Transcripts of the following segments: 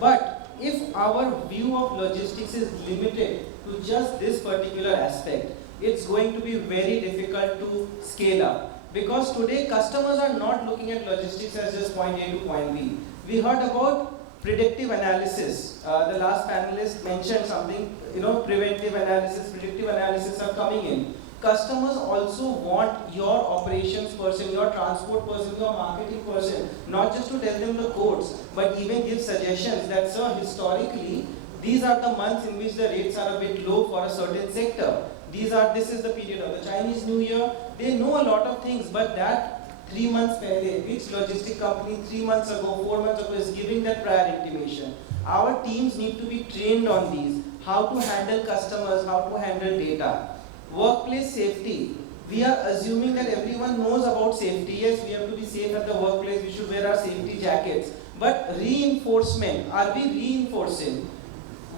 But if our view of logistics is limited to just this particular aspect, it's going to be very difficult to scale up. Because today customers are not looking at logistics as just point A to point B. We heard about predictive analysis. The last panelist mentioned something, preventive analysis, predictive analysis are coming in. Customers also want your operations person, your transport person, your marketing person, not just to tell them the codes, but even give suggestions that, sir, historically, these are the months in which the rates are a bit low for a certain sector. This is the period of the Chinese New Year. They know a lot of things, but that 3 months pehle, which logistic company 3 months ago, 4 months ago is giving that prior intimation. Our teams need to be trained on these, how to handle customers, how to handle data. Workplace safety. We are assuming that everyone knows about safety. Yes, we have to be safe at the workplace, we should wear our safety jackets. But reinforcement, are we reinforcing?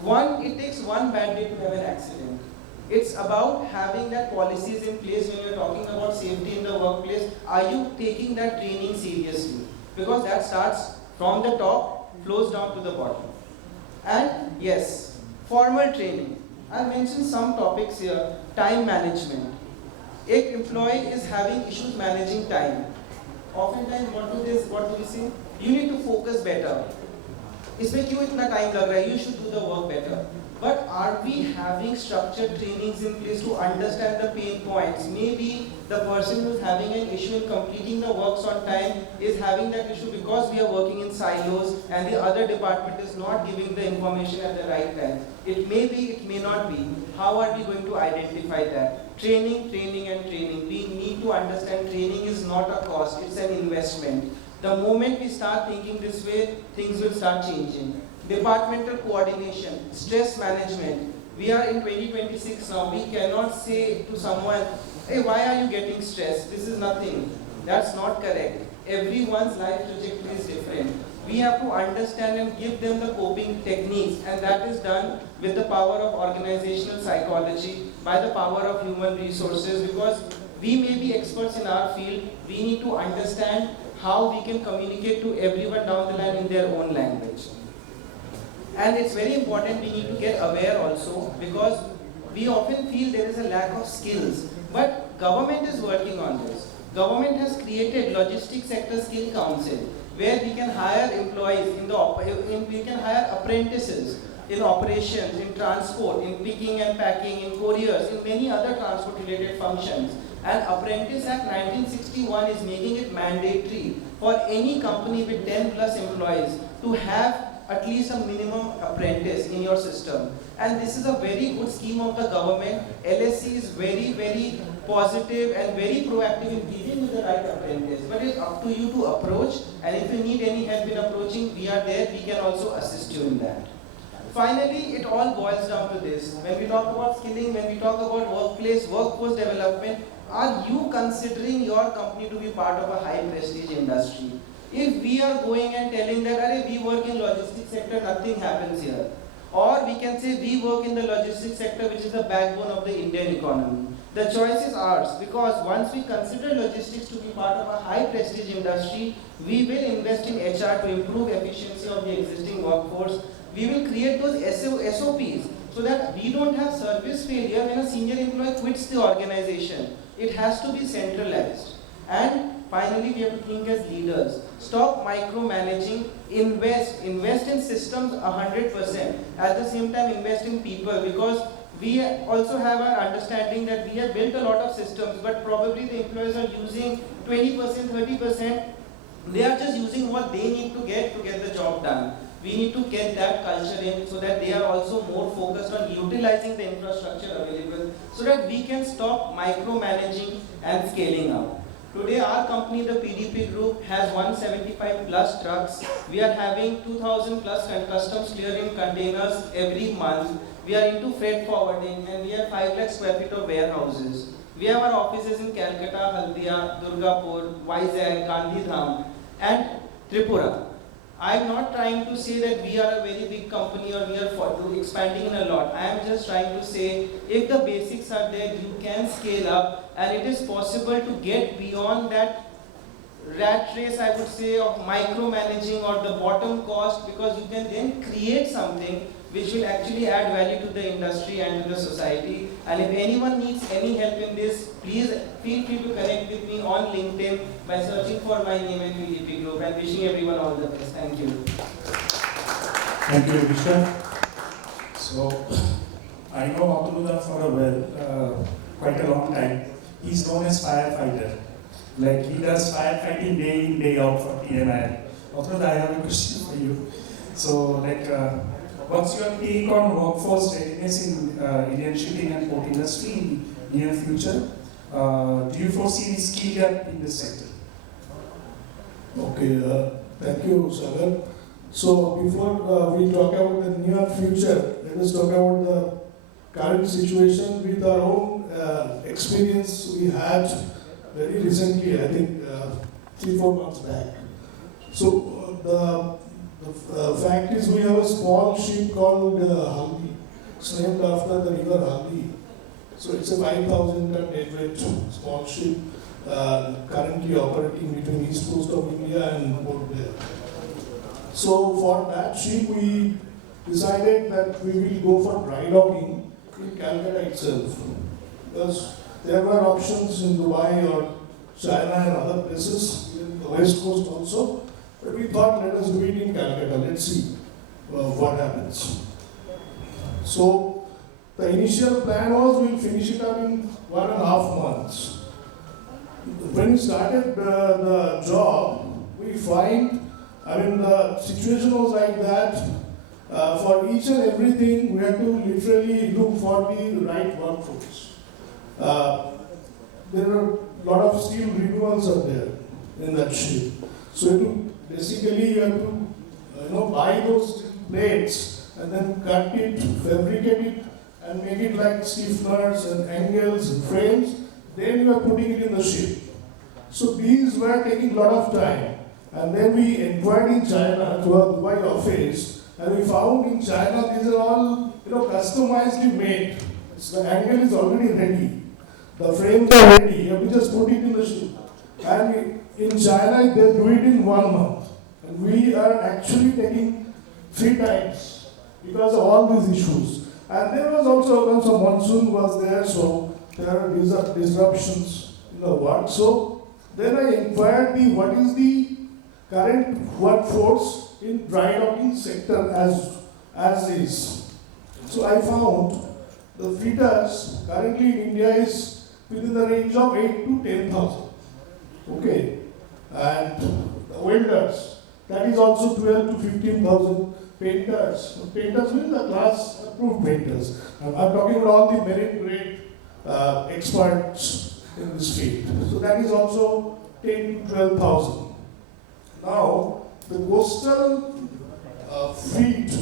It takes one bad day to have an accident. It's about having that policies in place when you're talking about safety in the workplace. Are you taking that training seriously? Because that starts from the top, flows down to the bottom. And yes, formal training. I mentioned some topics here. Time management. An employee is having issues managing time. Oftentimes, what do we say? You need to focus better. इसमें क्यों इतना time लग रहा है? You should do the work better. But are we having structured trainings in place to understand the pain points? Maybe the person who is having an issue in completing the works on time is having that issue because we are working in silos and the other department is not giving the information at the right time. It may be, it may not be. How are we going to identify that? Training, training and training. We need to understand training is not a cost, it's an investment. The moment we start thinking this way, things will start changing. Departmental coordination, stress management. We are in 2026 now. We cannot say to someone, hey, why are you getting stressed? This is nothing. That's not correct. Everyone's life trajectory is different. We have to understand and give them the coping techniques, and that is done with the power of organizational psychology, by the power of human resources, because we may be experts in our field. We need to understand how we can communicate to everyone down the line in their own language. And it's very important we need to get aware also, because we often feel there is a lack of skills. But government is working on this. Government has created Logistics Sector Skill Council, where we can hire employees, we can hire apprentices in operations, in transport, in picking and packing, in couriers, in many other transport related functions. And Apprentice Act 1961 is making it mandatory for any company with 10 plus employees to have at least a minimum apprentice in your system. And this is a very good scheme of the government. LSC is very, very positive and very proactive in dealing with the right apprentice. But it's up to you to approach, and if you need any help in approaching, we are there, we can also assist you in that. Finally, it all boils down to this. When we talk about skilling, when we talk about workforce development, are you considering your company to be part of a high prestige industry? If we are going and telling that, we work in logistics sector, nothing happens here. Or we can say we work in the logistics sector, which is the backbone of the Indian economy. The choice is ours, because once we consider logistics to be part of a high prestige industry, we will invest in HR to improve efficiency of the existing workforce. We will create those SOPs so that we don't have service failure when a senior employee quits the organization. It has to be centralized. And finally, we have to think as leaders. Stop micromanaging, invest in systems 100%. At the same time, invest in people, because we also have an understanding that we have built a lot of systems, but probably the employees are using 20%, 30%. They are just using what they need to get the job done. We need to get that culture in so that they are also more focused on utilizing the infrastructure available, so that we can stop micromanaging and scaling up. Today our company, the PDP group, has 175 plus trucks. We are having 2000 plus customs clearing containers every month. We are into freight forwarding, and we have 5 lakh square feet of warehouses. We have our offices in Calcutta, Haldia, Durgapur, Vizag, Gandhidham and Tripura. I am not trying to say that we are a very big company or we are expanding in a lot. I am just trying to say, if the basics are there, you can scale up, and it is possible to get beyond that rat race, I would say, of micromanaging or the bottom cost, because you can then create something which will actually add value to the industry and to the society. And if anyone needs any help in this, please feel free to connect with me on LinkedIn by searching for my name and VDP Group, and wishing everyone all the best. Thank you. Thank you, Vishnu. So, I know Abdullah for quite a long time. He's known as firefighter. Like he does firefighting day in, day out for PMI. Abdullah, I have a question for you. So, what's your take on workforce readiness in Indian shipping and port industry in near future? Do you foresee any skill gap in this sector? Okay, thank you, Sagar. So before we talk about the near future, let us talk about the current situation with our own experience we had very recently, I think 3-4 months back. So the fact is we have a small ship called Haldi. It's named after the river Haldi. So it's a 5,000 ton deadweight small ship currently operating between east coast of India and Port Blair. So for that ship we decided that we will go for dry docking in Calcutta itself, because there were options in Dubai or China and other places, in the west coast also, but we thought let us do it in Calcutta, let's see what happens. So the initial plan was we'll finish it up in 1.5 months. When we started the job, we find, the situation was like that. For each and everything, we had to literally look for the right workforce. There are a lot of steel renewals are there in that ship. So basically you have to buy those steel plates and then cut it, fabricate it, and make it like stiffeners and angles and frames. Then you are putting it in the ship. So these were taking a lot of time. And then we inquired in China to our Dubai office, and we found in China these are all customizedly made. So the angle is already ready. The frames are ready. You have to just put it in the ship. And in China they do it in 1 month. And we are actually taking 3 times because of all these issues. And there was also some monsoon was there, so there are disruptions in the work. So then I inquired what is the current workforce in dry docking sector as is. So I found the fitters currently in India is within the range of 8 to 10,000. Okay, and the welders, that is also 12 to 15,000. Painters, painters mean the class approved painters. I'm talking about all the merit grade experts in this field. So that is also 10 to 12,000. Now, the coastal fleet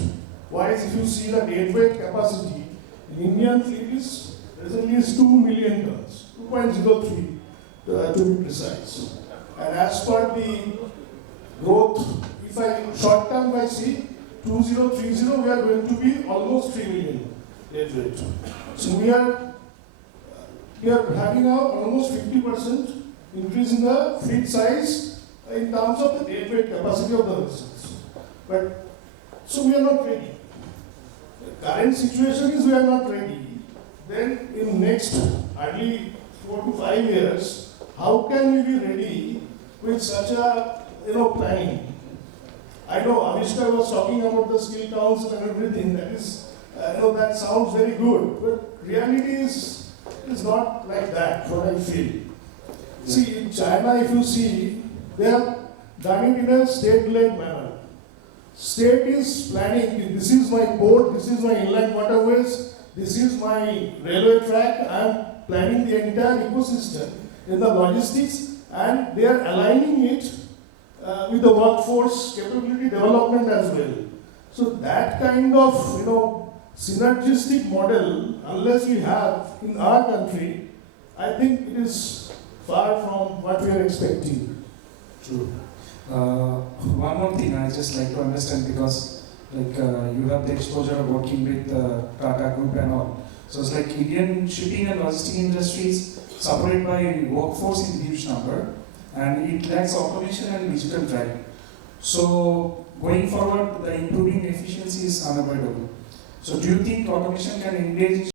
wise, if you see the deadweight capacity, in Indian fleet is presently is 2 million tons, 2.03 to be precise. And as per the growth, if I short term I see 2030, we are going to be almost 3 million deadweight. So we are having almost 50% increase in the fleet size in terms of the deadweight capacity of the vessels. But so we are not ready. The current situation is we are not ready. Then in next hardly 4 to 5 years, how can we be ready with such a planning? I know Avishkar was talking about the skill council and everything. That is, that sounds very good, but reality is not like that. What I feel. See, in China, if you see, they have done it in a state-led manner. State is planning. This is my port. This is my inland waterways. This is my railway track. I am planning the entire ecosystem in the logistics, and they are aligning it with the workforce capability development as well. So that kind of synergistic model, unless we have in our country, I think it is far from what we are expecting. True. One more thing I just like to understand, because you have the exposure of working with Tata Group and all. So it's like Indian shipping and logistics industries supported by workforce in huge number, and it lacks automation and digital drive. So going forward, the improving efficiency is unavoidable. So do you think automation can engage